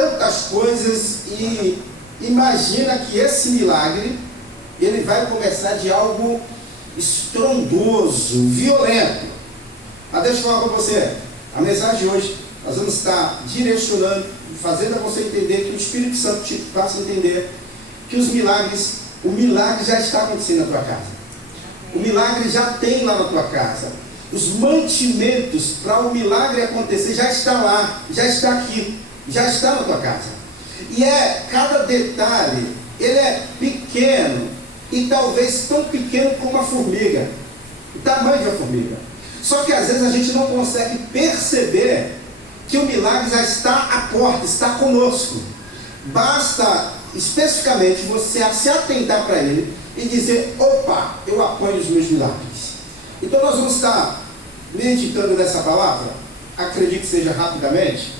tantas coisas e imagina que esse milagre, ele vai começar de algo estrondoso, violento. Mas deixa eu falar para você, a mensagem de hoje, nós vamos estar direcionando, fazendo a você entender, que o Espírito Santo te faça entender que os milagres, o milagre já está acontecendo na tua casa. O milagre já tem lá na tua casa. Os mantimentos para o milagre acontecer já está lá, já está aqui, já está na tua casa. E cada detalhe, ele é pequeno, e talvez tão pequeno como a formiga, o tamanho da formiga. Só que às vezes a gente não consegue perceber que o milagre já está à porta, está conosco. Basta especificamente você se atentar para ele e dizer: opa, eu apoio os meus milagres. Então nós vamos estar meditando nessa palavra, acredito que seja rapidamente,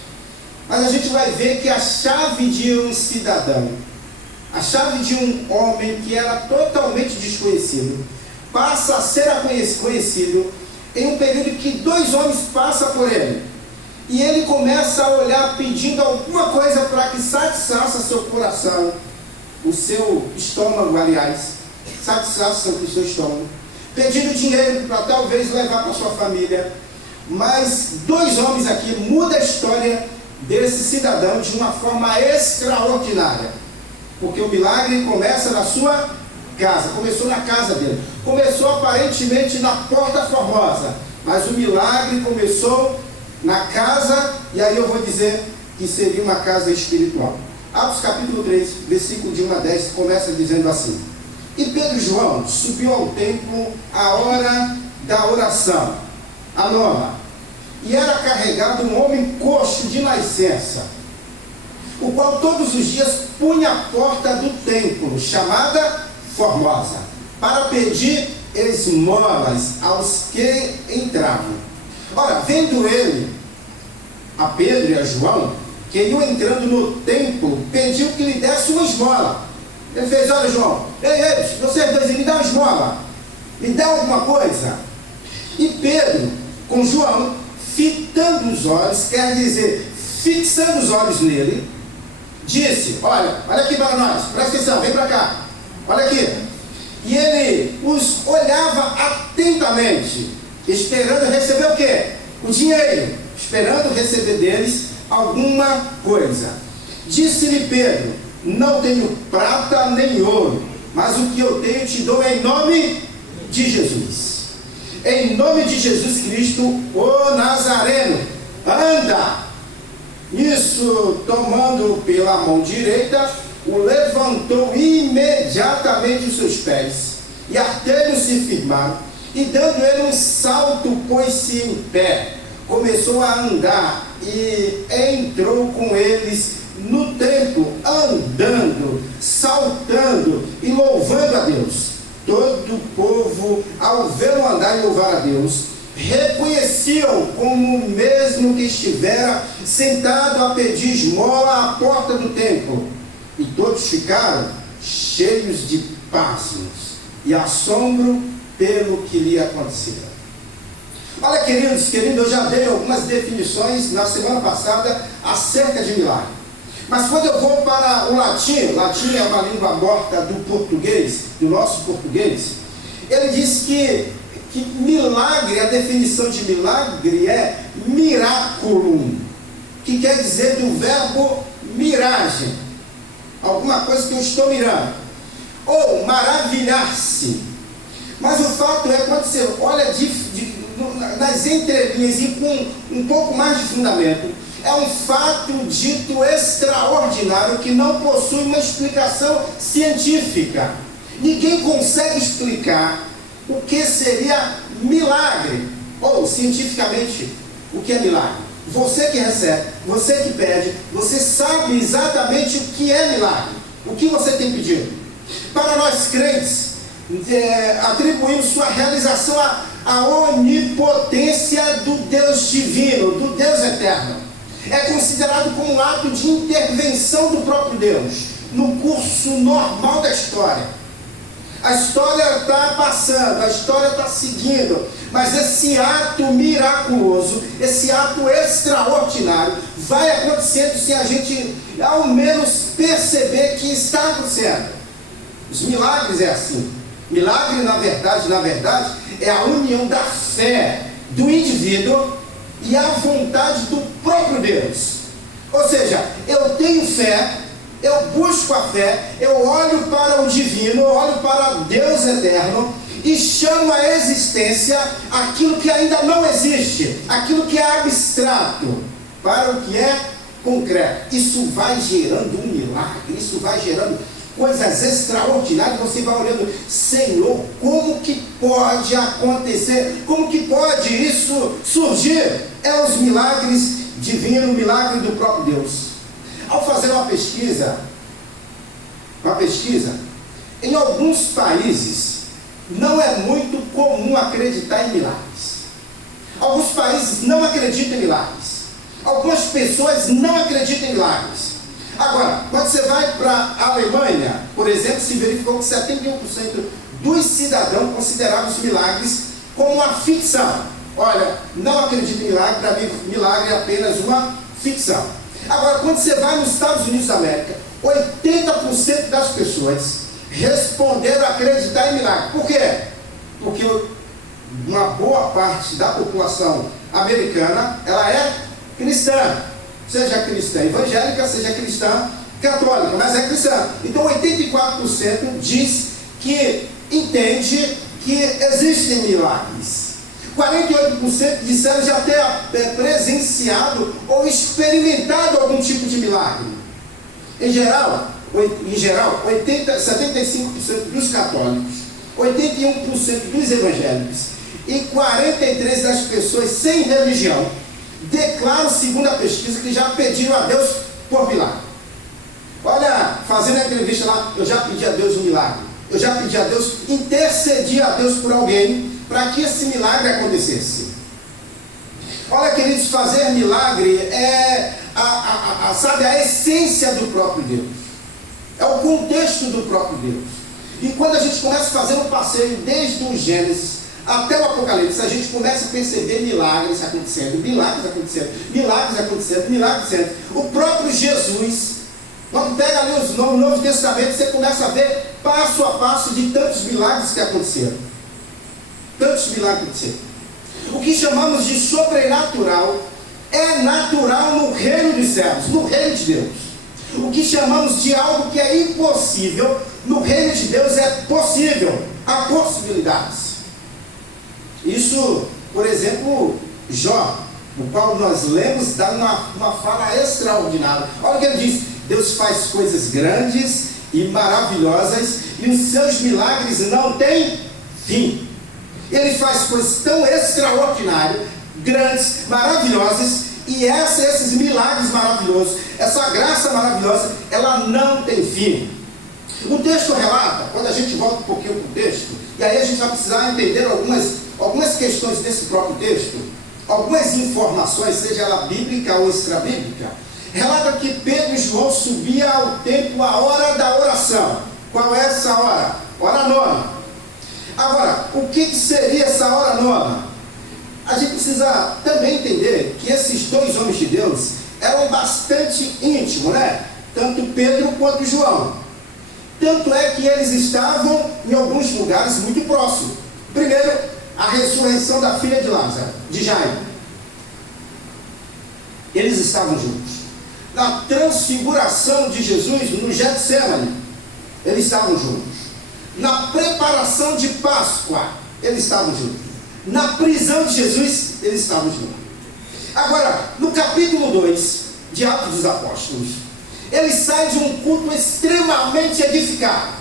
mas a gente vai ver que a chave de um cidadão, a chave de um homem que era totalmente desconhecido, passa a ser conhecido em um período que 2 homens passam por ele. E ele começa a olhar pedindo alguma coisa para que satisfaça seu coração, o seu estômago, aliás, satisfaça o seu estômago, pedindo dinheiro para talvez levar para sua família. Mas 2 homens aqui mudam a história desse cidadão de uma forma extraordinária, porque o milagre começa na sua casa, começou na casa dele, começou aparentemente na Porta Formosa, mas o milagre começou na casa, e aí eu vou dizer que seria uma casa espiritual. Atos capítulo 3, versículo de 1 a 10, começa dizendo assim: e Pedro e João subiu ao templo à hora da oração, a nona, e era carregado um homem coxo de nascença, o qual todos os dias punha a porta do templo, chamada Formosa, para pedir esmolas aos que entravam. Ora, vendo ele, a Pedro e a João, que iam entrando no templo, pediu que lhe desse uma esmola. Ele fez: olha, João, ei, vocês dois, me dá uma esmola, me dá alguma coisa. E Pedro, com João, fitando os olhos, quer dizer, fixando os olhos nele, disse: olha aqui para nós, presta atenção, vem para cá, olha aqui. E ele os olhava atentamente, esperando receber o quê? O dinheiro, esperando receber deles alguma coisa. Disse-lhe Pedro: não tenho prata nem ouro, mas o que eu tenho te dou em nome de Jesus. Em nome de Jesus Cristo, o Nazareno, anda. Isso, tomando pela mão direita, o levantou imediatamente os seus pés, e artelhos se firmaram, e dando ele um salto, pôs-se em pé, começou a andar, e entrou com eles no templo, andando, saltando e louvando a Deus. Todo o povo, ao vê-lo andar e louvar a Deus, reconheciam como o mesmo que estivera sentado a pedir esmola à porta do templo. E todos ficaram cheios de pasmos e assombro pelo que lhe acontecera. Olha, queridos, eu já dei algumas definições na semana passada acerca de milagre. Mas quando eu vou para o latim é uma língua morta do português, do nosso português, ele diz que milagre, a definição de milagre é miraculum, que quer dizer do verbo miragem, alguma coisa que eu estou mirando, ou maravilhar-se. Mas o fato é, quando você olha nas entrelinhas e com um pouco mais de fundamento, é um fato dito extraordinário que não possui uma explicação científica. Ninguém consegue explicar o que seria milagre, ou cientificamente o que é milagre. Você que recebe, você que pede, você sabe exatamente o que é milagre, o que você tem pedido. Para nós crentes, atribuímos sua realização à onipotência do Deus divino, do Deus eterno. É considerado como um ato de intervenção do próprio Deus no curso normal da história. A história está passando, a história está seguindo, mas esse ato miraculoso, esse ato extraordinário, vai acontecendo se a gente ao menos perceber que está acontecendo. Os milagres é assim. Milagre, na verdade, é a união da fé do indivíduo e a vontade do próprio Deus. Ou seja, eu tenho fé, eu busco a fé, eu olho para o divino, eu olho para Deus eterno e chamo à existência aquilo que ainda não existe, aquilo que é abstrato, para o que é concreto. Isso vai gerando um milagre, isso vai gerando coisas extraordinárias. Você vai olhando, Senhor, como que pode acontecer? Como que pode isso surgir? É os milagres divinos, o milagre do próprio Deus. Ao fazer uma pesquisa, em alguns países não é muito comum acreditar em milagres. Alguns países não acreditam em milagres. Algumas pessoas não acreditam em milagres. Agora, quando você vai para a Alemanha, por exemplo, se verificou que 71% dos cidadãos consideravam os milagres como uma ficção. Olha, não acredito em milagre, para mim milagre é apenas uma ficção. Agora, quando você vai nos Estados Unidos da América, 80% das pessoas responderam a acreditar em milagre. Por quê? Porque uma boa parte da população americana, ela é cristã. Seja cristã evangélica, seja cristã católica, mas é cristã. Então 84% diz que entende que existem milagres. 48% disseram já ter presenciado ou experimentado algum tipo de milagre. Em geral 75% dos católicos, 81% dos evangélicos e 43% das pessoas sem religião declaram, segundo a pesquisa, que já pediram a Deus por milagre. Olha, fazendo a entrevista lá, eu já pedi a Deus um milagre. Eu já pedi a Deus, intercedi a Deus por alguém para que esse milagre acontecesse. Olha, queridos, fazer milagre é a essência do próprio Deus. É o contexto do próprio Deus. E quando a gente começa a fazer um passeio desde o Gênesis até o Apocalipse, a gente começa a perceber milagres acontecendo, milagres acontecendo, milagres acontecendo, milagres acontecendo. O próprio Jesus, quando pega ali o Novo Testamento, você começa a ver passo a passo de tantos milagres que aconteceram. Tantos milagres aconteceram. O que chamamos de sobrenatural é natural no reino dos céus, no reino de Deus. O que chamamos de algo que é impossível, no reino de Deus é possível. Há possibilidades. Isso, por exemplo, Jó, o qual nós lemos, dá uma fala extraordinária. Olha o que ele diz: Deus faz coisas grandes e maravilhosas e os seus milagres não têm fim. Ele faz coisas tão extraordinárias, grandes, maravilhosas, e esses milagres maravilhosos, essa graça maravilhosa, ela não tem fim. O texto relata, quando a gente volta um pouquinho para o texto, e aí a gente vai precisar entender algumas questões desse próprio texto, algumas informações, seja ela bíblica ou extrabíblica. Relata que Pedro e João subiam ao templo à hora da oração. Qual é essa hora? Hora nona. Agora, o que seria essa hora nona? A gente precisa também entender que esses dois homens de Deus eram bastante íntimos, né? Tanto Pedro quanto João. Tanto é que eles estavam em alguns lugares muito próximos. Primeiro, a ressurreição da filha de Lázaro, de Jairo. Eles estavam juntos. Na transfiguração de Jesus no Getsêmani, eles estavam juntos. Na preparação de Páscoa, eles estavam juntos. Na prisão de Jesus, eles estavam juntos. Agora, no capítulo 2 de Atos dos Apóstolos, eles saem de um culto extremamente edificado.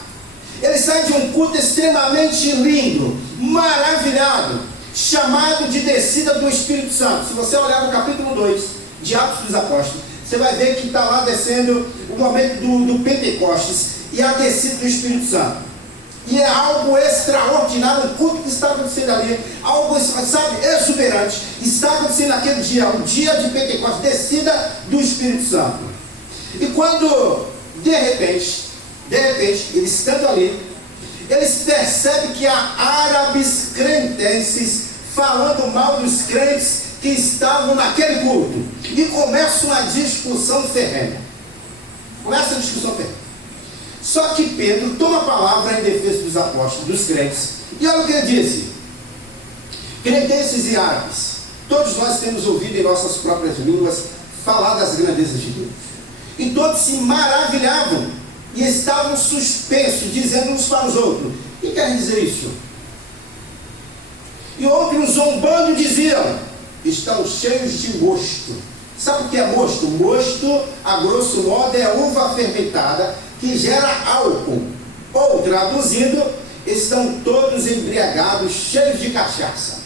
Eles saem de um culto extremamente lindo, maravilhado, chamado de descida do Espírito Santo. Se você olhar no capítulo 2 de Atos dos Apóstolos, você vai ver que está lá descendo o momento do Pentecostes e a descida do Espírito Santo. E é algo extraordinário, o culto que está acontecendo ali, algo, sabe, exuberante, está acontecendo naquele dia, o dia de Pentecostes, descida do Espírito Santo. E quando, de repente, eles estando ali, eles percebem que há árabes crentenses falando mal dos crentes que estavam naquele culto. E começa uma discussão ferrenha. Só que Pedro toma a palavra em defesa dos apóstolos, dos crentes. E olha o que ele disse: crentenses e árabes, todos nós temos ouvido em nossas próprias línguas falar das grandezas de Deus. E todos se maravilhavam e estavam suspensos, dizendo uns para os outros: o que quer dizer isso? E outros, zombando, diziam: estão cheios de mosto. Sabe o que é mosto? Mosto, a grosso modo, é uva fermentada que gera álcool. Ou, traduzindo, estão todos embriagados, cheios de cachaça.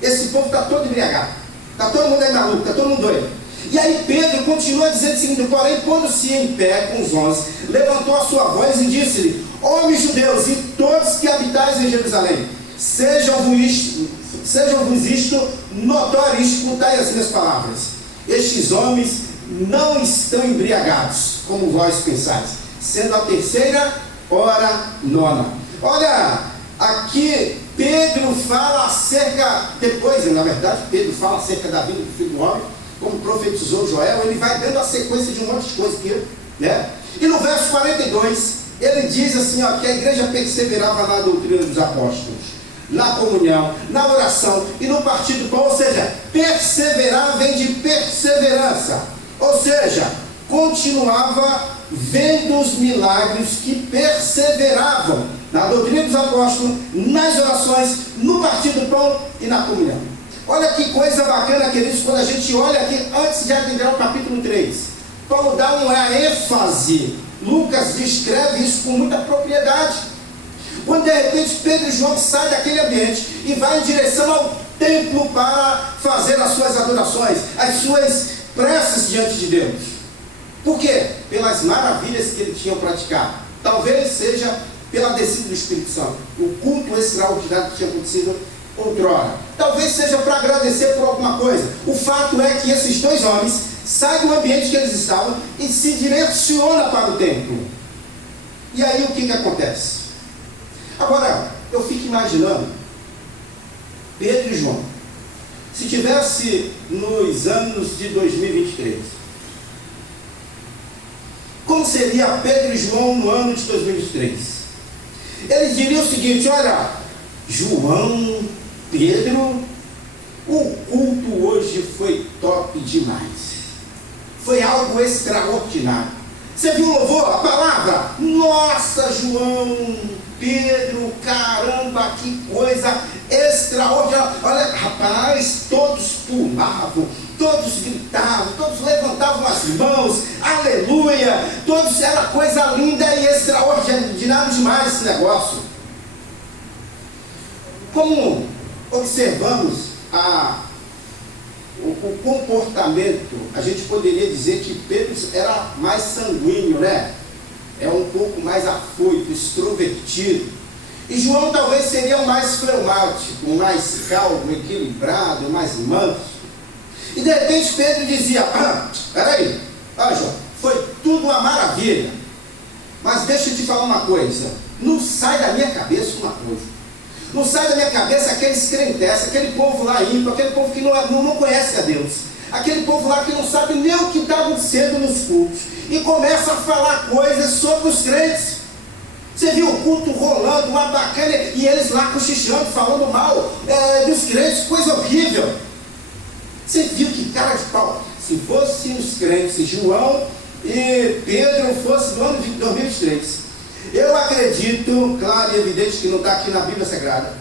Esse povo está todo embriagado. Está todo mundo aí maluco, está todo mundo doido. E aí Pedro continua dizendo o seguinte: porém, pondo-se em pé com os 11, levantou a sua voz e disse-lhe: homens judeus e todos que habitais em Jerusalém, sejam-vos isto notório, escutai as minhas palavras. Estes homens não estão embriagados, como vós pensais, sendo a terceira hora nona. Olha, aqui Pedro fala acerca, depois, na verdade, Pedro fala acerca da vida do Filho do Homem, como profetizou Joel. Ele vai dando a sequência de um monte de coisa aqui, né? E no verso 42, ele diz assim, ó, que a igreja perseverava na doutrina dos apóstolos, na comunhão, na oração e no partir do pão. Ou seja, perseverar vem de perseverança. Ou seja, continuava vendo os milagres, que perseveravam na doutrina dos apóstolos, nas orações, no partir do pão e na comunhão. Olha que coisa bacana, queridos, quando a gente olha aqui, antes de adentrar o capítulo 3, Paulo dá uma ênfase. Lucas descreve isso com muita propriedade. Quando de repente Pedro e João saem daquele ambiente e vai em direção ao templo para fazer as suas adorações, as suas preces diante de Deus. Por quê? Pelas maravilhas que eles tinham praticado. Talvez seja pela descida do Espírito Santo, o culto extraordinário que tinha acontecido outrora. Talvez seja para agradecer por alguma coisa. O fato é que esses dois homens saem do ambiente que eles estavam e se direcionam para o templo. E aí o que acontece? Agora, eu fico imaginando Pedro e João, se tivesse nos anos de 2023, como seria Pedro e João no ano de 2023? Eles diriam o seguinte: olha, João, Pedro, o culto hoje foi top demais, foi algo extraordinário. Você viu o louvor, a palavra? Nossa, João, Pedro, caramba, que coisa extraordinária. Olha, rapaz, todos pulavam, todos gritavam, todos levantavam as mãos, aleluia, todos, era coisa linda e extraordinária demais esse negócio. Como observamos o comportamento, a gente poderia dizer que Pedro era mais sanguíneo, né? É um pouco mais afoito, extrovertido. E João talvez seria o mais fleumático, mais calmo, equilibrado, mais manso. E de repente Pedro dizia: peraí, João, foi tudo uma maravilha, mas deixa eu te falar uma coisa, não sai da minha cabeça uma coisa. Não sai da minha cabeça aqueles crentes, aquele povo lá ímpio, aquele povo que não conhece a Deus, aquele povo lá que não sabe nem o que está acontecendo nos cultos, e começa a falar coisas sobre os crentes. Você viu o culto rolando, uma bacana, e eles lá cochichando, falando mal dos crentes, coisa horrível. Você viu que cara de pau. Se fosse os crentes, se João e Pedro fosse do ano de 2023, eu acredito, claro e evidente que não está aqui na Bíblia Sagrada,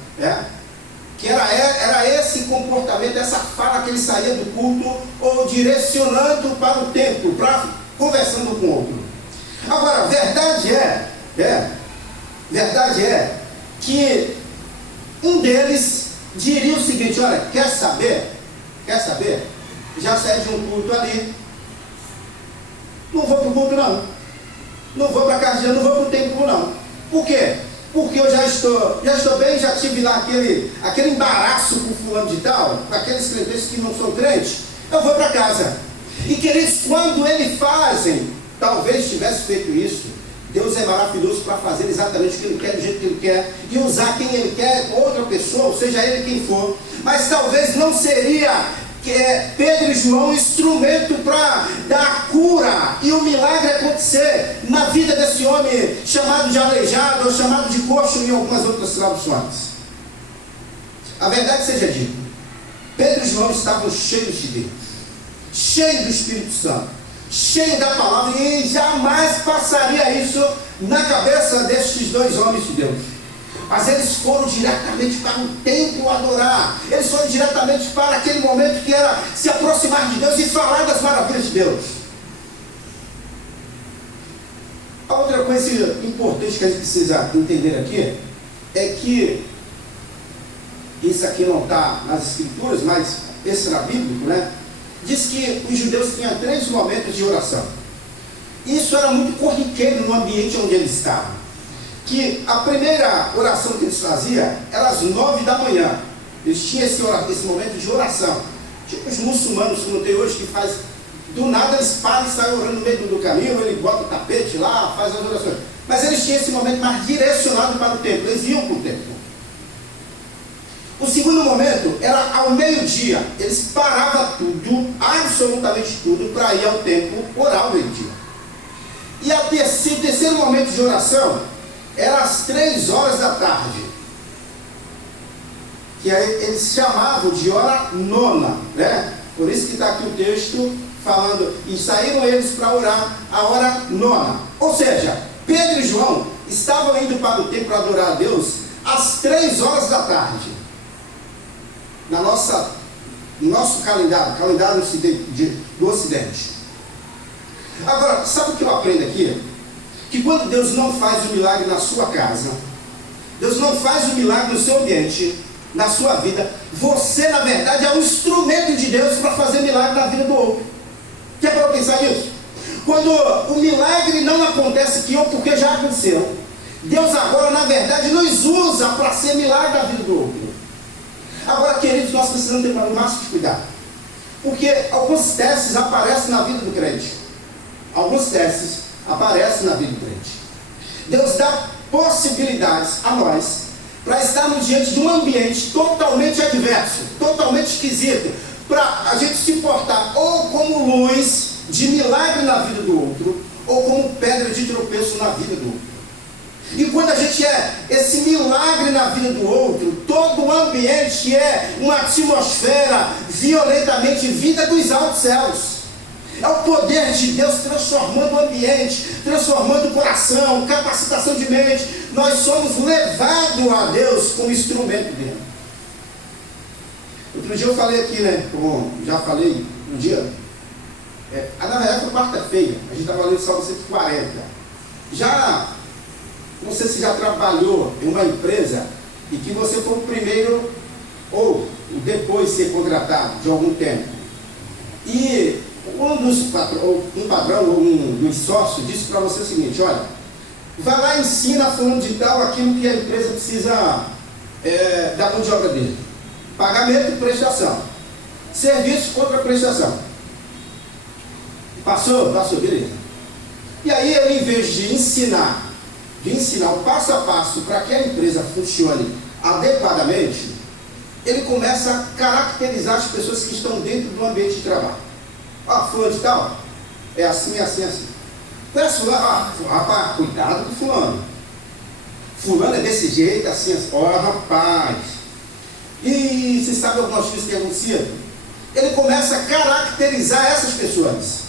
que era esse comportamento, essa fala que ele saía do culto, ou direcionando para o templo, conversando com o outro. Agora, verdade é que um deles diria o seguinte: olha, quer saber? Já saí de um culto ali, não vou para o culto não vou para a casa de Deus, não vou para o templo não. Por quê? Porque eu já estou bem, já tive lá aquele embaraço com fulano de tal, com aqueles crentes que não são crentes, eu vou para casa. E queridos, quando eles fazem, talvez tivesse feito isso, Deus é maravilhoso para fazer exatamente o que Ele quer, do jeito que Ele quer, e usar quem Ele quer, outra pessoa, ou seja Ele quem for. Mas talvez não seria Pedro e João um instrumento para dar a cura e o milagre acontecer na vida desse homem chamado de aleijado ou chamado de coxo em algumas outras traduções. A verdade seja dita, Pedro e João estavam cheios de Deus, cheios do Espírito Santo, cheios da palavra, e jamais passaria isso na cabeça destes dois homens de Deus. Mas eles foram diretamente para o templo adorar, eles foram diretamente para aquele momento que era se aproximar de Deus e falar das maravilhas de Deus. A outra coisa importante que a gente precisa entender aqui é que isso aqui não está nas escrituras, mas esse era bíblico, né? Diz que os judeus tinham 3 momentos de oração. Isso era muito corriqueiro no ambiente onde eles estavam. Que a primeira oração que eles faziam era às 9 da manhã. Eles tinham esse momento de oração. Tipo os muçulmanos que não tem hoje, que faz, do nada eles param e saem orando no meio do caminho, ele bota o tapete lá, faz as orações. Mas eles tinham esse momento mais direcionado para o templo, eles iam para o templo. O segundo momento era ao meio-dia, eles paravam tudo, absolutamente tudo, para ir ao templo orar ao meio-dia. E o terceiro momento de oração era às 3 horas da tarde, que aí eles chamavam de hora nona, né? Por isso que está aqui o texto falando, e saíram eles para orar a hora nona. Ou seja, Pedro e João estavam indo para o templo para adorar a Deus às 3 horas da tarde. No nosso calendário do Ocidente. Agora, sabe o que eu aprendo aqui? Que quando Deus não faz o milagre na sua casa, Deus não faz o milagre no seu ambiente, na sua vida, você na verdade é um instrumento de Deus para fazer milagre na vida do outro. Quer para eu pensar nisso? Quando o milagre não acontece aqui, ou porque já aconteceu, Deus agora na verdade nos usa para ser milagre na vida do outro. Agora, queridos, nós precisamos ter o máximo de cuidado, porque alguns testes aparecem na vida do crente. Alguns testes aparecem na vida do crente. Deus dá possibilidades a nós para estarmos diante de um ambiente totalmente adverso, totalmente esquisito, para a gente se portar ou como luz de milagre na vida do outro, ou como pedra de tropeço na vida do outro. E quando a gente é esse milagre na vida do outro, todo o ambiente é uma atmosfera violentamente vinda dos altos céus. É o poder de Deus transformando o ambiente, transformando o coração, capacitação de mente. Nós somos levados a Deus como instrumento dele. Outro dia eu falei aqui, né? Como já falei um dia. Na verdade foi quarta-feira. A gente estava lendo o Salmo 140. Não sei se já trabalhou em uma empresa e que você foi o primeiro ou depois de ser contratado de algum tempo. E um patrão ou um dos sócios disse para você o seguinte: olha, vai lá e ensina fulano de tal aquilo que a empresa precisa da mão de obra dele. Pagamento e prestação. Serviço contra prestação. Passou, beleza. E aí ele, em vez de ensinar o passo a passo para que a empresa funcione adequadamente, ele começa a caracterizar as pessoas que estão dentro do ambiente de trabalho. Fulano de tal, é assim, assim, assim. Conhece fulano? Rapaz, cuidado com fulano. Fulano é desse jeito, assim, assim. Rapaz. E você sabe algumas coisas que aconteciam? Ele começa a caracterizar essas pessoas.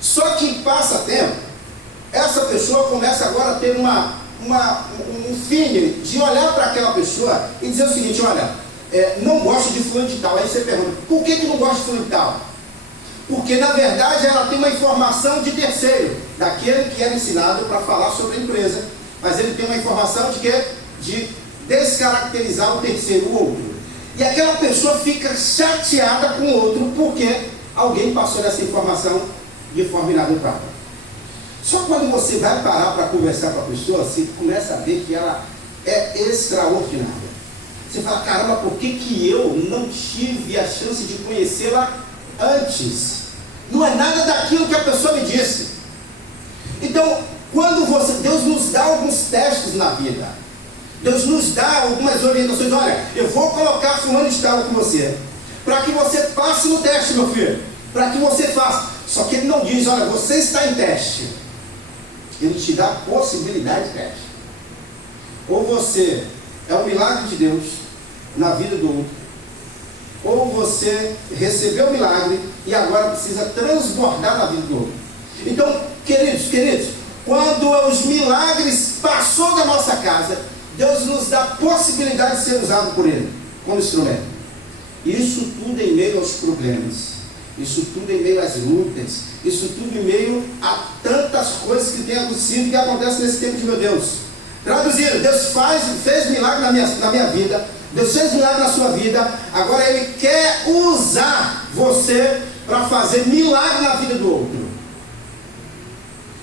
Só que passa tempo, essa pessoa começa agora a ter um feeling de olhar para aquela pessoa e dizer o seguinte: olha, não gosto de fulano de tal. Aí você pergunta, por que não gosta de fulano de tal? Porque na verdade ela tem uma informação de terceiro, daquele que era ensinado para falar sobre a empresa, mas ele tem uma informação de quê? De descaracterizar o terceiro, o outro. E aquela pessoa fica chateada com o outro porque alguém passou essa informação de forma inadequada. Só quando você vai parar para conversar com a pessoa, você começa a ver que ela é extraordinária. Você fala: caramba, por que eu não tive a chance de conhecê-la antes? Não é nada daquilo que a pessoa me disse. Então, Deus nos dá alguns testes na vida. Deus nos dá algumas orientações. Olha, eu vou colocar fulano de tal com você, para que você passe no teste, meu filho. Para que você faça. Só que ele não diz, olha, você está em teste. Ele te dá a possibilidade de teste. Ou você é um milagre de Deus na vida do outro, ou você recebeu o milagre e agora precisa transbordar na vida do outro. Então, queridos, quando os milagres passou da nossa casa, Deus nos dá a possibilidade de ser usado por Ele como instrumento. Isso tudo em meio aos problemas, isso tudo em meio às lutas, isso tudo em meio a tantas coisas que têm acontecido e que acontecem nesse tempo de meu Deus. Traduzindo, Deus fez milagre na minha vida, Deus fez milagre na sua vida, agora Ele quer usar você para fazer milagre na vida do outro.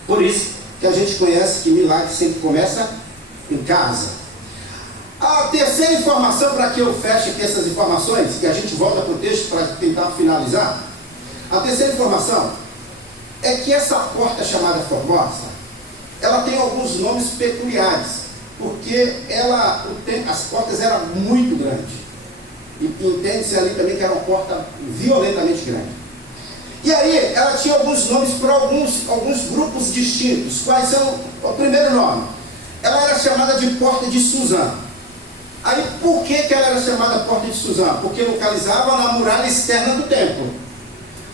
Por isso que a gente conhece que milagre sempre começa em casa. A terceira informação, para que eu feche aqui essas informações, que a gente volta para o texto para tentar finalizar. A terceira informação é que essa porta chamada Formosa, ela tem alguns nomes peculiares, porque as portas eram muito grandes. E entende-se ali também que era uma porta violentamente grande. E aí, ela tinha alguns nomes para alguns grupos distintos. Quais são? O primeiro nome, ela era chamada de Porta de Suzã. Aí, por que ela era chamada Porta de Suzã? Porque localizava na muralha externa do templo.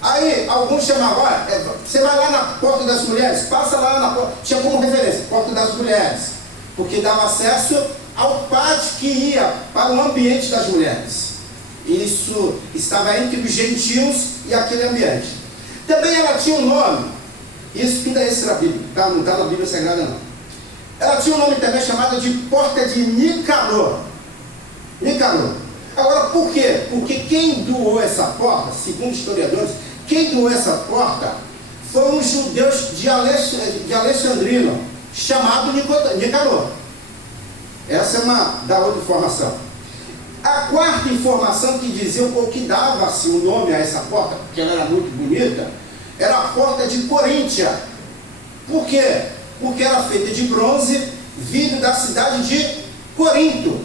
Aí, alguns chamavam, olha, você vai lá na Porta das Mulheres, passa lá na porta, tinha como referência, Porta das Mulheres, porque dava acesso ao pátio que ia para o ambiente das mulheres. Isso estava entre os gentios e aquele ambiente. Também ela tinha um nome, isso tudo é extra bíblico, tá? Não está na Bíblia Sagrada não. Ela tinha um nome também chamado de Porta de Nicanor. Agora, por quê? Porque quem doou essa porta, segundo historiadores, quem doou essa porta foi um judeu de Alexandrino, chamado Nicanor. Essa é uma da outra informação. A quarta informação que dizia, ou que dava-se o nome a essa porta, porque ela era muito bonita, era a Porta de Coríntia. Por quê? Porque era feita de bronze, vindo da cidade de Corinto.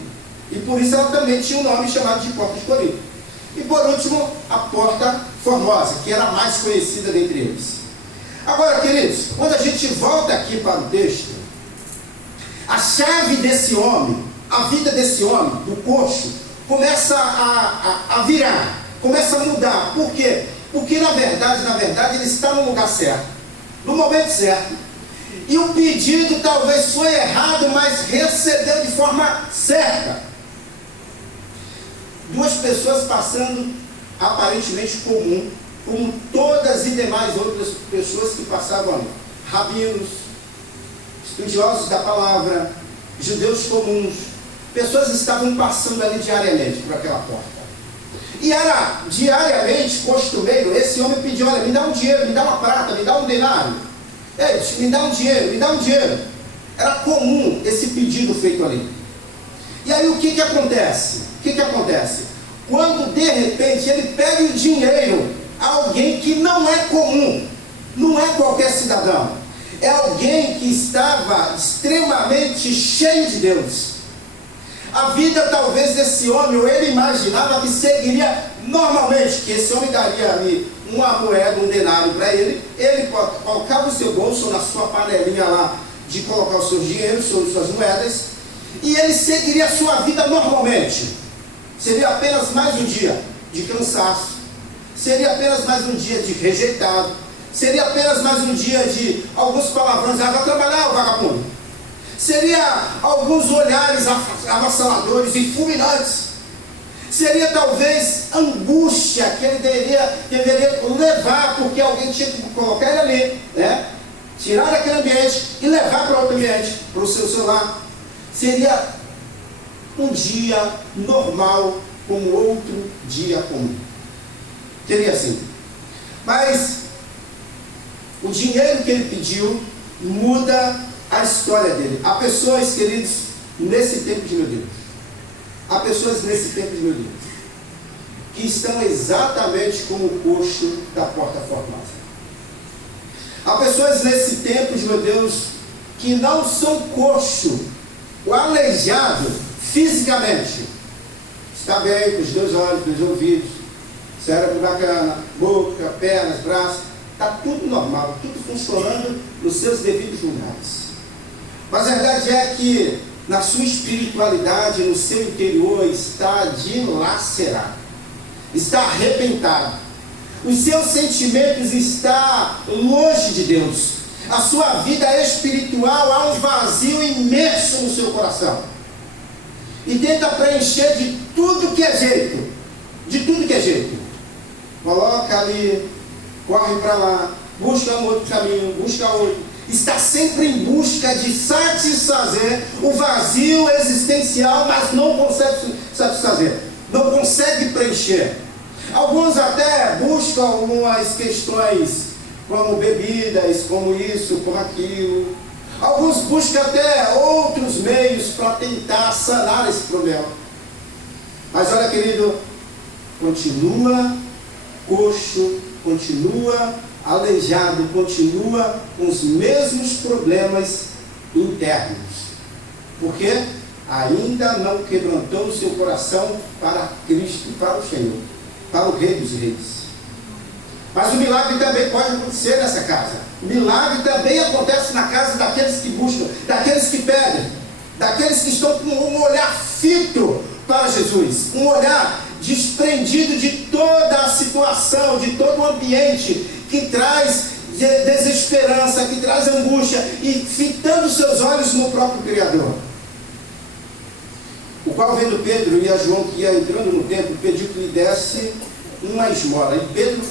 E por isso ela também tinha um nome chamado de Porta de Corinto. E por último, a Porta Formosa, que era a mais conhecida dentre eles. Agora, queridos, quando a gente volta aqui para o texto, a chave desse homem, a vida desse homem, do coxo, começa a virar, começa a mudar. Por quê? Porque na verdade ele está no lugar certo, no momento certo. E o pedido talvez foi errado, mas recebeu de forma certa. Duas pessoas passando aparentemente comum, como todas e demais outras pessoas que passavam ali. Rabinos, estudiosos da palavra, judeus comuns, pessoas estavam passando ali diariamente por aquela porta. E era diariamente costumeiro, esse homem pediu, olha, me dá um dinheiro, me dá uma prata, me dá um denário. Ei, me dá um dinheiro, me dá um dinheiro. Era comum esse pedido feito ali. E aí o que acontece? O que acontece? Quando de repente ele pega o dinheiro a alguém que não é comum, não é qualquer cidadão, é alguém que estava extremamente cheio de Deus. A vida talvez desse homem, ou ele imaginava que seguiria normalmente, que esse homem daria ali uma moeda, um denário para ele, ele colocava o seu bolso ou na sua panelinha lá de colocar os seus dinheiros, suas moedas, e ele seguiria a sua vida normalmente. Seria apenas mais um dia de cansaço, seria apenas mais um dia de rejeitado, seria apenas mais um dia de alguns palavrões, vai trabalhar, o vagabundo. Seria alguns olhares avassaladores e fulminantes. Seria talvez angústia que ele deveria levar, porque alguém tinha que colocar ele ali, né? Tirar daquele ambiente e levar para outro ambiente, para o seu celular. Seria um dia normal como outro dia comum. Seria assim. Mas o dinheiro que ele pediu muda a história dele. Há pessoas, queridos, nesse tempo de meu Deus, há pessoas nesse tempo de meu Deus, que estão exatamente como o coxo da Porta Formosa. Há pessoas nesse tempo de meu Deus que não são coxo ou aleijado fisicamente. Está bem com os 2 olhos, com os ouvidos, cérebro bacana, boca, pernas, braços, está tudo normal, tudo funcionando nos seus devidos lugares. Mas a verdade é que na sua espiritualidade, no seu interior, está dilacerado, está arrebentado. Os seus sentimentos estão longe de Deus. A sua vida espiritual, há um vazio imenso no seu coração. E tenta preencher de tudo que é jeito. De tudo que é jeito. Coloca ali, corre para lá, busca um outro caminho, busca outro. Está sempre em busca de satisfazer o vazio existencial, mas não consegue satisfazer, não consegue preencher. Alguns até buscam algumas questões, como bebidas, como isso, como aquilo. Alguns buscam até outros meios para tentar sanar esse problema. Mas olha, querido, continua coxo, continua aleijado, continua com os mesmos problemas internos. Porque ainda não quebrantou o seu coração para Cristo, para o Senhor, para o Rei dos Reis. Mas o milagre também pode acontecer nessa casa. O milagre também acontece na casa daqueles que buscam, daqueles que pedem, daqueles que estão com um olhar fito para Jesus, um olhar desprendido de toda a situação, de todo o ambiente que traz desesperança, que traz angústia, e fitando seus olhos no próprio Criador. O qual, vendo Pedro e a João que ia entrando no templo, pediu que lhe desse uma esmola. E Pedro,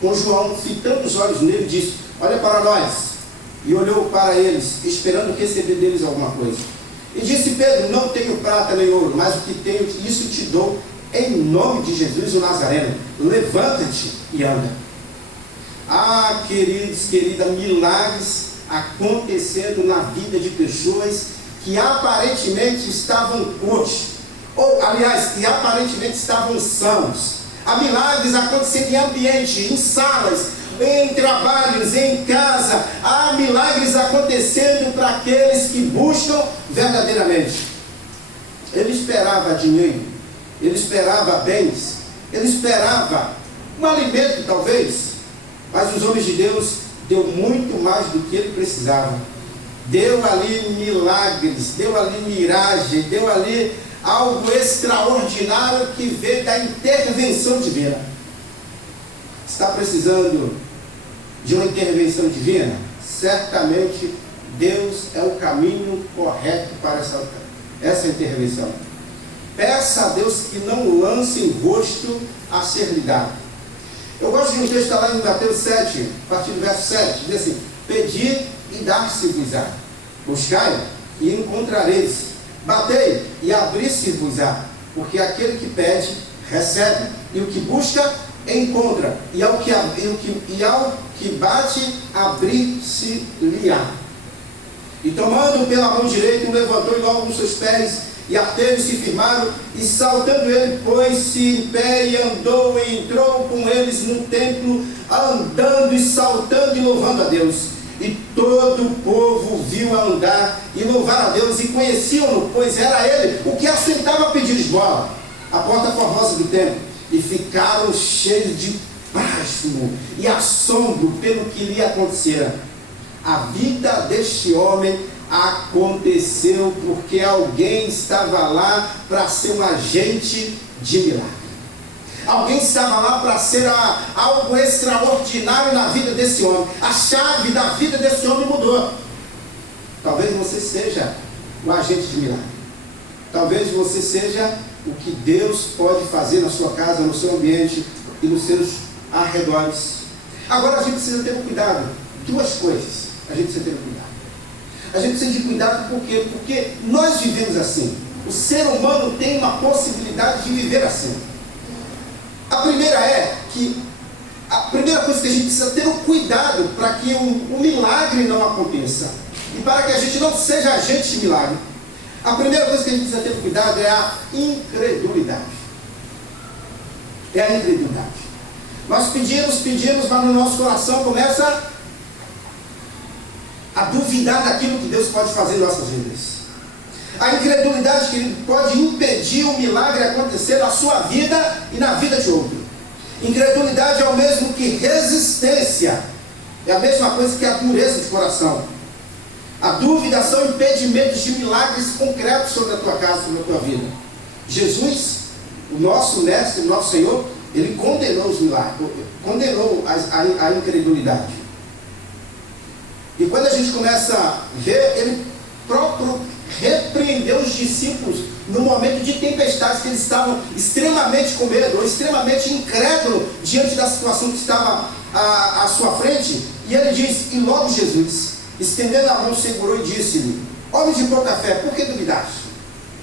com João, fitando os olhos nele, disse: olha para nós. E olhou para eles, esperando receber deles alguma coisa. E disse Pedro: não tenho prata nem ouro, mas o que tenho, isso te dou, em nome de Jesus o Nazareno. Levanta-te e anda. Ah, queridos, querida, milagres acontecendo na vida de pessoas que aparentemente estavam coxos, ou aliás, que aparentemente estavam sãos. Há milagres acontecendo em ambiente, em salas, em trabalhos, em casa. Há milagres acontecendo para aqueles que buscam verdadeiramente. Ele esperava dinheiro, ele esperava bens, ele esperava um alimento talvez, mas os homens de Deus deu muito mais do que ele precisava. Deu ali milagres, deu ali miragem, deu ali algo extraordinário que veio da intervenção divina. Está precisando de uma intervenção divina? Certamente Deus é o caminho correto para essa intervenção. Peça a Deus que não lance em rosto a ser lhe dado. Eu gosto de um texto lá em Mateus 7, a partir do verso 7, diz assim: pedi e dar-se-vos-á, buscai e encontrareis, batei e abrir-se-vos-á, porque aquele que pede, recebe, e o que busca, encontra, e ao que bate, abrir-se-lhe-á. E tomando pela mão direita, o levantou e logo nos seus pés, e ateve se firmaram, e saltando ele, pôs-se em pé e andou e entrou com eles no templo, andando e saltando e louvando a Deus. E todo o povo viu andar e louvar a Deus, e conheciam-no, pois era ele o que assentava a pedir esmola, à porta formosa do templo, e ficaram cheios de pasmo e assombro pelo que lhe acontecera. A vida deste homem aconteceu porque alguém estava lá para ser um agente de milagre. Alguém estava lá para ser algo extraordinário na vida desse homem. A chave da vida desse homem mudou. Talvez você seja um agente de milagre. Talvez você seja o que Deus pode fazer na sua casa, no seu ambiente e nos seus arredores. Agora a gente precisa ter cuidado. Duas coisas a gente precisa ter cuidado. A gente precisa de cuidado por quê? Porque nós vivemos assim. O ser humano tem uma possibilidade de viver assim. A primeira coisa que a gente precisa ter um cuidado para que o milagre não aconteça. E para que a gente não seja agente de milagre. A primeira coisa que a gente precisa ter cuidado é a incredulidade. É a incredulidade. Nós pedimos, mas no nosso coração começa a duvidar daquilo que Deus pode fazer em nossas vidas. A incredulidade que pode impedir o milagre acontecer na sua vida e na vida de outro. Incredulidade é o mesmo que resistência. É a mesma coisa que a dureza de coração. A dúvida são impedimentos de milagres concretos sobre a tua casa, sobre a tua vida. Jesus, o nosso mestre, o nosso Senhor, ele condenou os milagres, condenou a incredulidade. E quando a gente começa a ver, ele próprio repreendeu os discípulos no momento de tempestades, que eles estavam extremamente com medo, ou extremamente incrédulos diante da situação que estava à sua frente. E ele diz, e logo Jesus, estendendo a mão, segurou e disse-lhe: homem de pouca fé, por que duvidaste?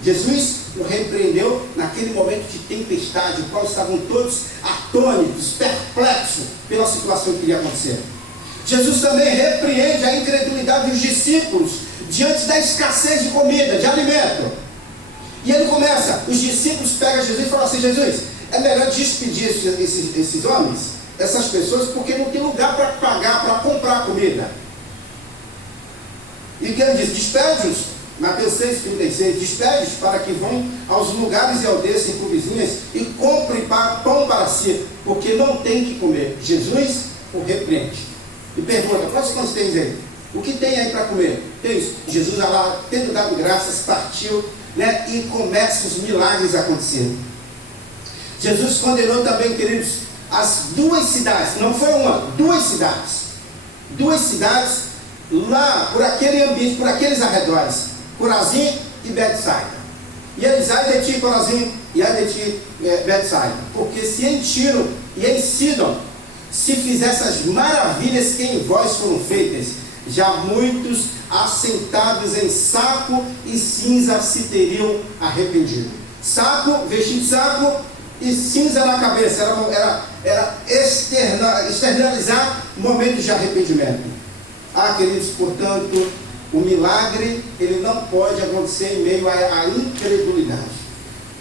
Jesus o repreendeu naquele momento de tempestade, o qual estavam todos atônitos, perplexos pela situação que iria acontecer. Jesus também repreende a incredulidade dos discípulos diante da escassez de comida, de alimento. E ele começa, os discípulos pegam Jesus e falam assim: Jesus, é melhor despedir esses homens, essas pessoas, porque não tem lugar para pagar, para comprar comida. E o que ele diz? Despede-os, Mateus 6,36, despede-os para que vão aos lugares e aldeias circunvizinhas e comprem pão para si, porque não tem que comer. Jesus o repreende e pergunta: quantos pães tens aí? O que tem aí para comer? Tem isso. Jesus, lá, tendo dado graças, partiu, né, e começa os milagres a acontecer. Jesus condenou também, queridos, as duas cidades, não foi uma, duas cidades lá por aquele ambiente, por aqueles arredores, Corazim e Betsaida. E eles, ai de ti, Corazim, e ai de ti, Betsaida, porque se em Tiro e em Sidom se fizesse as maravilhas que em vós foram feitas, já muitos assentados em saco e cinza se teriam arrependido. Saco, vestido de saco e cinza na cabeça, era externalizar momentos de arrependimento. Queridos, portanto, o milagre, ele não pode acontecer em meio à incredulidade.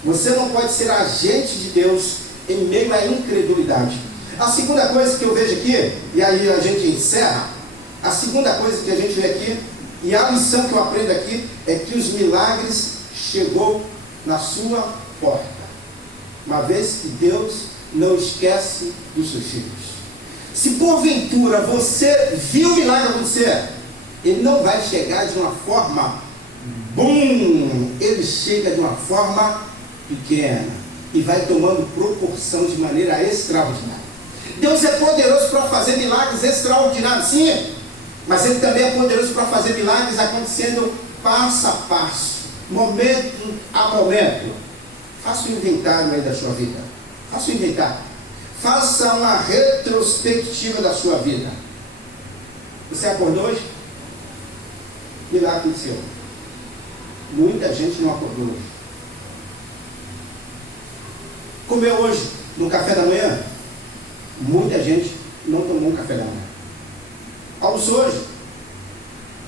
Você não pode ser agente de Deus em meio à incredulidade. A segunda coisa que eu vejo aqui, e aí a gente encerra, a segunda coisa que a gente vê aqui, e a lição que eu aprendo aqui, é que os milagres chegou na sua porta. Uma vez que Deus não esquece dos seus filhos. Se porventura você viu o milagre acontecer, ele não vai chegar de uma forma bum, ele chega de uma forma pequena e vai tomando proporção de maneira extraordinária. Deus é poderoso para fazer milagres extraordinários, sim, mas ele também é poderoso para fazer milagres acontecendo passo a passo, momento a momento. Faça um inventário aí da sua vida. Faça um inventário. Faça uma retrospectiva da sua vida. Você acordou hoje? Milagre aconteceu. Muita gente não acordou hoje. Comeu hoje no café da manhã? Muita gente não tomou um café da manhã. Almoçou hoje?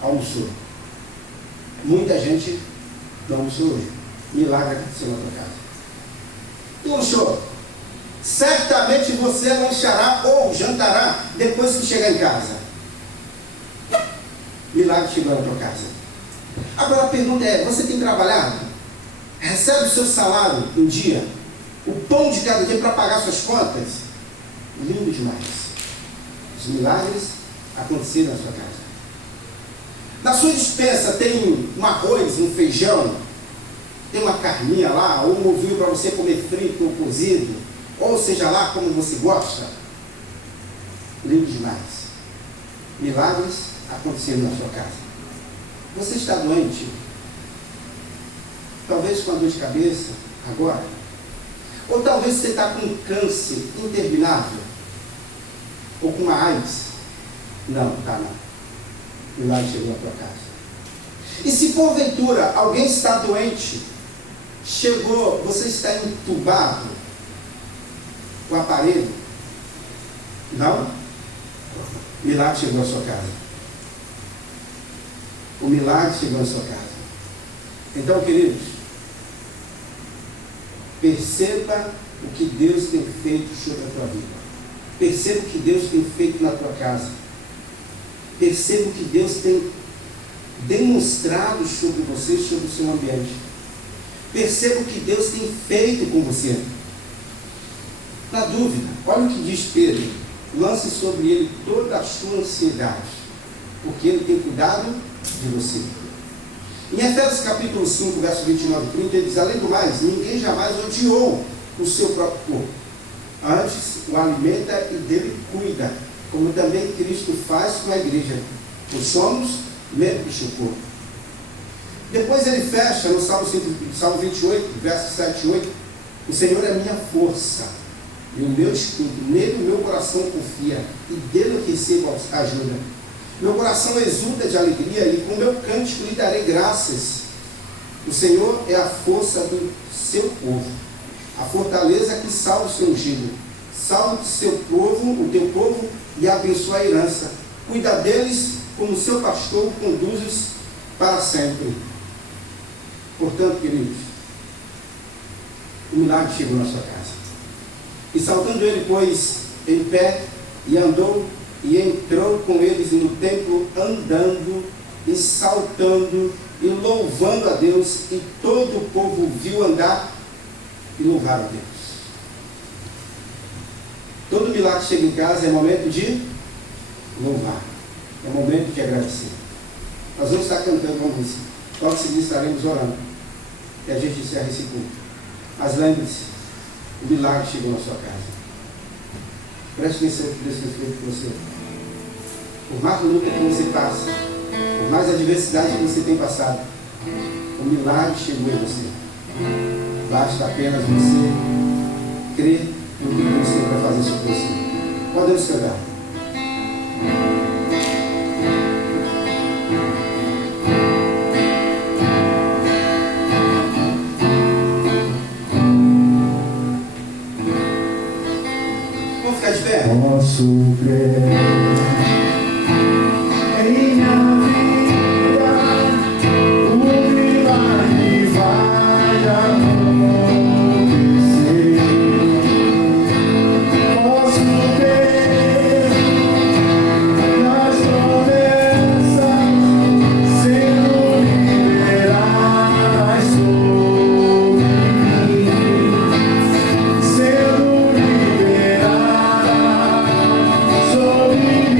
Almoçou. Muita gente não almoçou hoje. Milagre aconteceu na tua casa. E lanchou? Certamente você lanchará ou jantará depois que chegar em casa. Milagre chegou na tua casa. Agora a pergunta é: você tem trabalhado? Recebe o seu salário um dia? O pão de cada dia para pagar suas contas? Lindo demais. Os milagres aconteceram na sua casa. Na sua despensa tem um arroz, um feijão, tem uma carninha lá, ou um ovinho para você comer frito ou cozido, ou seja lá como você gosta. Lindo demais. Milagres aconteceram na sua casa. Você está doente? Talvez com a dor de cabeça agora. Ou talvez você está com um câncer interminável. Ou com uma AIDS. Não, está não. Milagre chegou na tua casa. E se porventura alguém está doente, chegou, você está entubado, o aparelho, não? Milagre chegou à sua casa. O milagre chegou à sua casa. Então, queridos, perceba o que Deus tem feito sobre a tua vida. Perceba o que Deus tem feito na tua casa. Perceba o que Deus tem demonstrado sobre você, sobre o seu ambiente. Perceba o que Deus tem feito com você. Na dúvida, olha o que diz Pedro: lance sobre ele toda a sua ansiedade, porque ele tem cuidado de você. Em Efésios capítulo 5, verso 29 e 30, ele diz: além do mais, ninguém jamais odiou o seu próprio corpo. Antes o alimenta e dele cuida, como também Cristo faz com a igreja. Pois somos membros do seu corpo. Depois ele fecha no Salmo 28, verso 7 e 8: o Senhor é a minha força e o meu escudo, nele o meu coração confia, e dele eu recebo ajuda. Meu coração exulta de alegria, e com meu cântico lhe darei graças. O Senhor é a força do seu povo, a fortaleza que salva o seu ungido. Salva o seu povo, o teu povo, e abençoa a herança. Cuida deles como seu pastor, conduz-os para sempre. Portanto, queridos, o milagre chegou na sua casa. E saltando ele, pôs em pé, e andou, e entrou com eles no templo, andando e saltando e louvando a Deus, e todo o povo viu andar e louvar a Deus. Todo milagre que chega em casa é momento de louvar, é momento de agradecer. Nós vamos estar cantando uma música, logo seguir estaremos orando, e a gente encerra esse culto. Mas lembre-se, o milagre chegou na sua casa. Preste atenção que Deus tem feito com você. Por mais luta que você passa, por mais adversidade que você tem passado, o milagre chegou em você. Basta apenas você crer no que Deus tem para fazer sobre você. Podemos cantar. Vamos ficar de pé? Posso crer em minha vida, o milagre vai acontecer. Posso crer nas promessas sendo liberadas sobre mim, sendo liberadas sobre mim.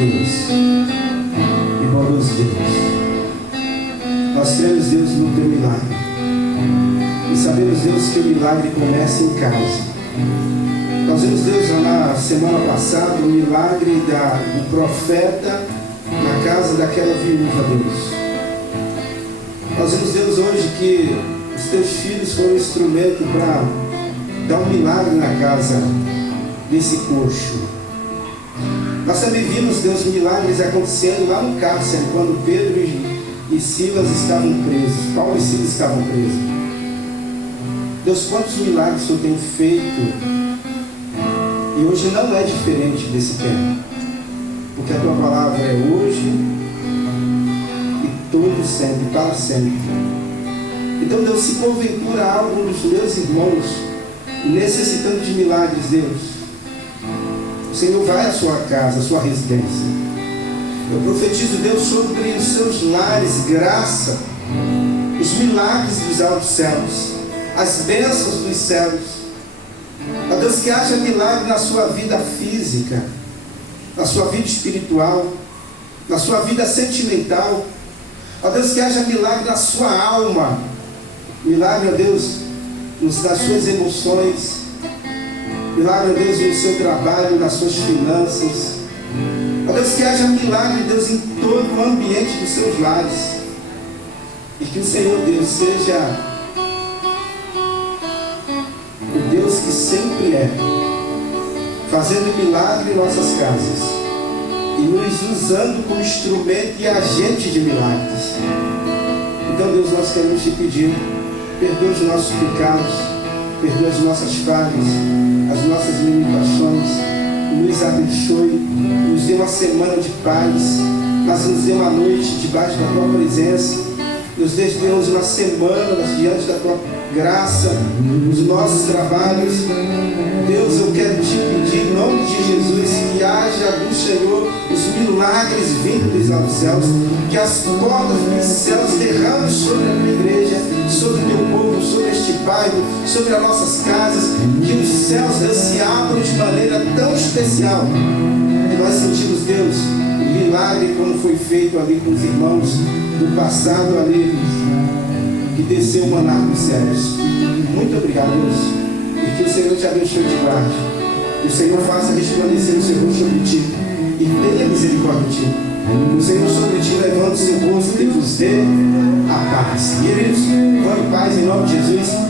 Deus e bondoso Deus, nós cremos, Deus, no teu milagre. E sabemos, Deus, que o milagre começa em casa. Nós vimos, Deus, na semana passada, o milagre do profeta na casa daquela viúva, Deus. Nós vimos, Deus, hoje que os teus filhos foram um instrumento para dar um milagre na casa desse coxo. Nós também vimos, Deus, milagres acontecendo lá no cárcere, quando Pedro e Silas estavam presos, Paulo e Silas estavam presos. Deus, quantos milagres tu tem feito? E hoje não é diferente desse tempo, porque a tua palavra é hoje e todo sempre, para sempre. Então, Deus, se porventura algum dos meus irmãos necessitando de milagres, Deus, o Senhor vai à sua casa, à sua residência. Eu profetizo, Deus, sobre os seus lares, graça, os milagres dos altos céus, as bênçãos dos céus. Ó Deus, que haja milagre na sua vida física, na sua vida espiritual, na sua vida sentimental. Ó Deus, que haja milagre na sua alma. Milagre, ó Deus, nas suas emoções. Milagre, ó Deus, no seu trabalho, nas suas finanças. Ó Deus, que haja milagre, Deus, em todo o ambiente dos seus lares. E que o Senhor, Deus, seja o Deus que sempre é, fazendo milagre em nossas casas e nos usando como instrumento e agente de milagres. Então, Deus, nós queremos te pedir, perdoa os nossos pecados, perdoa as nossas falhas, as nossas limitações, nos abençoe, nos dê uma semana de paz, mas nos dê uma noite debaixo da tua presença. Nos dê, Deus, uma semana diante da tua graça, nos nossos trabalhos. Deus, eu quero te pedir em nome de Jesus que haja do Senhor os milagres vindo dos altos céus, que as portas dos céus derramem sobre a tua igreja, sobre o teu povo, sobre este bairro, sobre as nossas casas, que os céus, Deus, se abram de maneira tão especial que nós sentimos, Deus, o milagre como foi feito ali com os irmãos do passado ali, que desceu o maná dos céus. Muito obrigado, Deus, e que o Senhor te abençoe de guarde, que o Senhor faça resplandecer o seu rosto sobre ti e tenha misericórdia de ti. O Senhor sobre ti levando o seu rosto e vos dê a paz. Queridos, vão em paz em nome de Jesus.